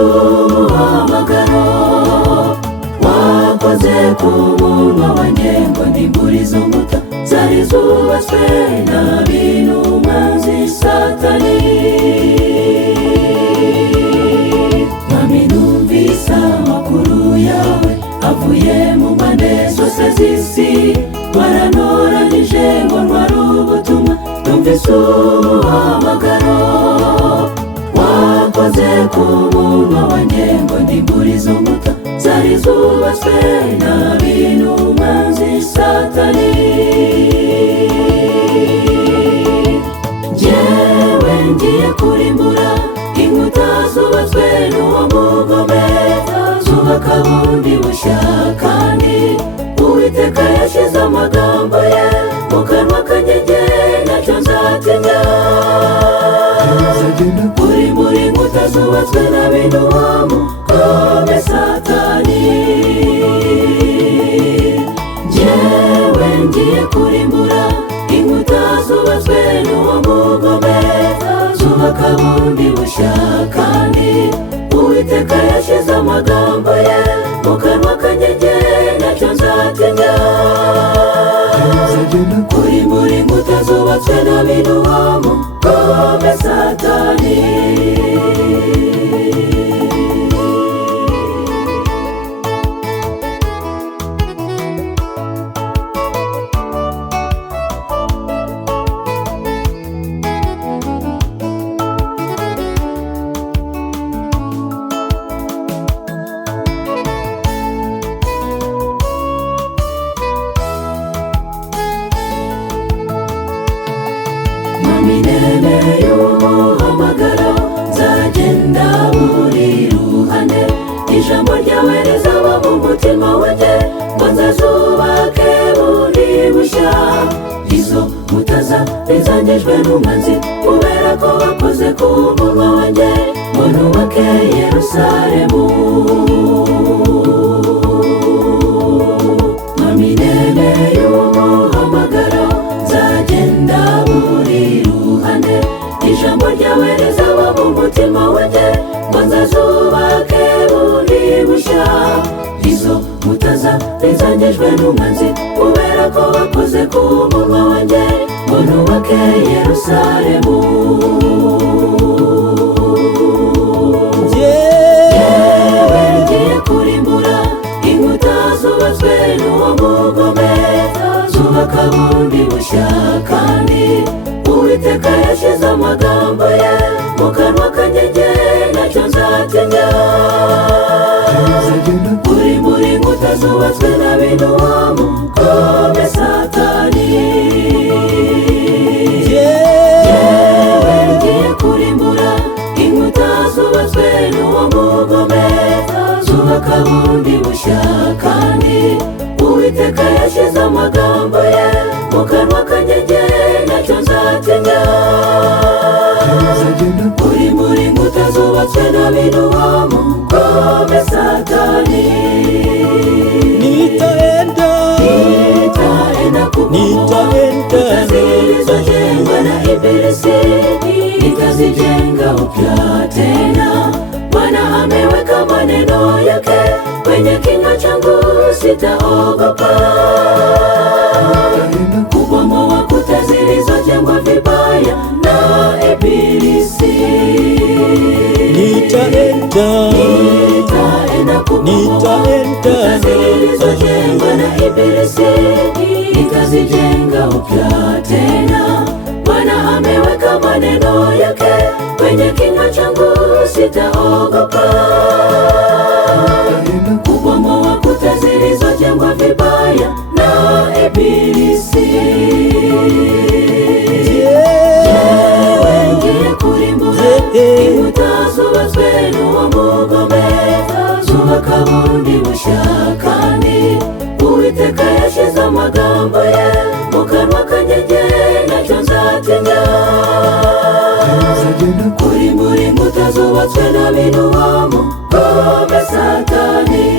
umuhamagaro wakoze ku munwa wanjye ngo ndimbure izo nkuta zari zubatswe n'ab'intumwanzi Satani. Mwami numvise amakuru yawe avuye mu mpande zose z'isi, warantoranije ngo ntware ubutumwa. Numvise umuhamagaro wakoze ku munwa wanjye ngo ndimbure izo nkuta zari zubatswe n'ab'intumwanzi Satani. Njyewe ngiye kurimbura inkuta zubatswe n'uwo mugome, zubaka bundi bushya kandi Uwiteka yashyize amagambo ye mu kanwa kanjye, njye ntacyo nzatinya. Kurimbura inkuta zubatswe n'ab'uwo mugome Satani. Njyewe ngiye kurimbura inkuta zubatswe n'uwo mugome, zubaka bundi bushya kandi Uwiteka yashyize amagambo ye mu kanwa kanjye, njye ntacyo nzatinya. Kurimbura inkuta zubatswe n'ab'uwo mugome Satani. Nemeye umuhamagaro, nzagenda buri ruhande. Ijambo ryawe rizaba mu mutima wanjye, ngo nzazubake bundi bushya. Izo nkuta zangijwe n'umwanzi, kubera ko wakoze ku munwa wanjye ngo nubake Yerusalemu. Mwami nemeye umuhamagaro, nzagenda buri ruhande. Ijambo ryawe rizaba mu mutima wanjye, ngo nzazubake bundi bushya. Izo nkuta zangijwe n'umwanzi, kubera ko wakoze ku munwa wanjye ngo nubake Yerusalemu. Yewe ngiye kurimbura inkuta zubatswe n'uwo mugome, zubaka bundi bushya kandi Uwiteka yashyize amagambo ye mu kanwa kanjye, njye ntacyo nzatinya. Kurimbura inkuta zubatswe n'ab'uwo mugome Satani. Yewe ngiye kurimbura inkuta zubatswe n'uwo mugome, zubaka bundi bushya kandi Uwiteka yashyize amagambo ye mu kanwa kanjye, njye ntacyo nzatinya. Kurimbura inkuta zubatswe n'ab'uwo mugome Satani. Nitaenda kukuta zilizojengwa na Ibilisi, nitazijenga upya tena. Bwana ameweka maneno yake kwenye kinywa changu, sitaogopa. Kubomoa kuta zilizojengwa vibaya na Ibilisi. Nitaenda kubomoa kuta zilizojengwa na Ibilisi, nitazijenga upya tena. Bwana ameweka maneno yake kwenye kinywa changu, sitaogopa. Kubomoa kuta zilizojengwa vibaya na Ibilisi. Yewe ngiye kurimbura inkuta zubatswe n'uwo mugome, zubaka bundi bushya kandi Uwiteka yashyize amagambo ye mu kanwa kanjye, njye ntacyo nzatinya. Kurimbura inkuta zubatswe n'ab'uwo mugome Satani.